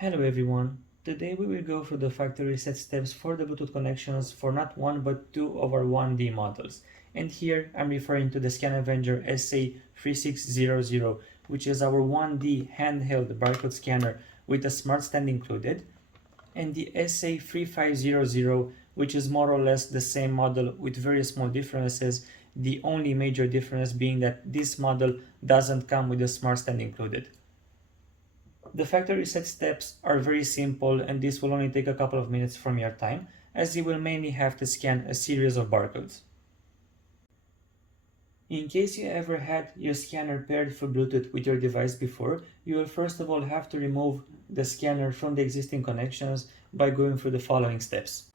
Hello everyone, today we will go through the factory reset steps for the Bluetooth connections for not one but two of our 1D models. And here I'm referring to the ScanAvenger SA3600, which is our 1D handheld barcode scanner with a smart stand included, and the SA3500, which is more or less the same model with very small differences, the only major difference being that this model doesn't come with a smart stand included. The factory reset steps are very simple, and this will only take a couple of minutes from your time, as you will mainly have to scan a series of barcodes. In case you ever had your scanner paired for Bluetooth with your device before, you will first of all have to remove the scanner from the existing connections by going through the following steps.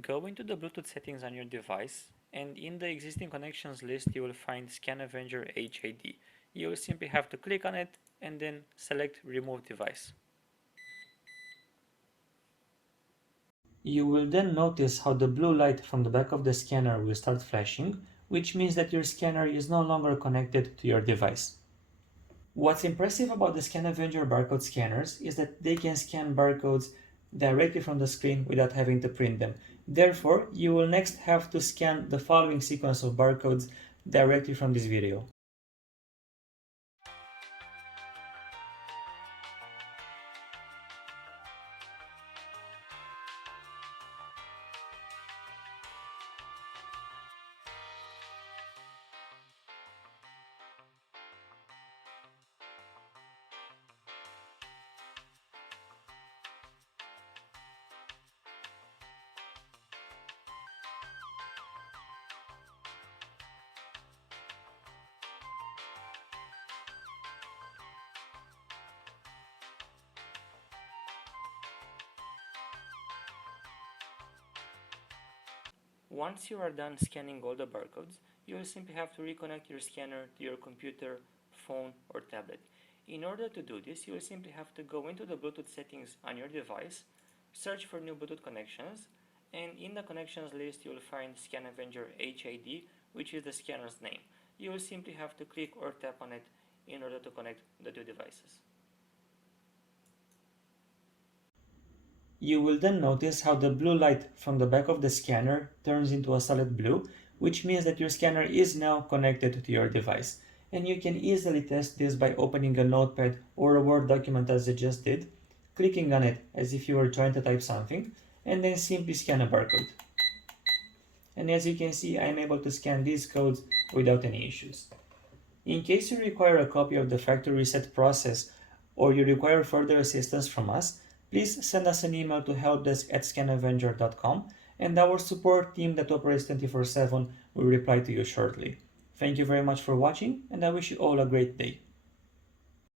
Go into the Bluetooth settings on your device, and in the existing connections list you will find ScanAvenger HAD. You will simply have to click on it and then select Remove Device. You will then notice how the blue light from the back of the scanner will start flashing, which means that your scanner is no longer connected to your device. What's impressive about the ScanAvenger barcode scanners is that they can scan barcodes directly from the screen without having to print them. Therefore, you will next have to scan the following sequence of barcodes directly from this video. Once you are done scanning all the barcodes, you will simply have to reconnect your scanner to your computer, phone, or tablet. In order to do this, you will simply have to go into the Bluetooth settings on your device, search for new Bluetooth connections, and in the connections list you will find ScanAvenger HAD, which is the scanner's name. You will simply have to click or tap on it in order to connect the two devices. You will then notice how the blue light from the back of the scanner turns into a solid blue, which means that your scanner is now connected to your device. And you can easily test this by opening a notepad or a Word document as I just did, clicking on it as if you were trying to type something, and then simply scan a barcode. And as you can see, I am able to scan these codes without any issues. In case you require a copy of the factory reset process or you require further assistance from us, please send us an email to helpdesk@scanavenger.com, and our support team that operates 24/7 will reply to you shortly. Thank you very much for watching, and I wish you all a great day.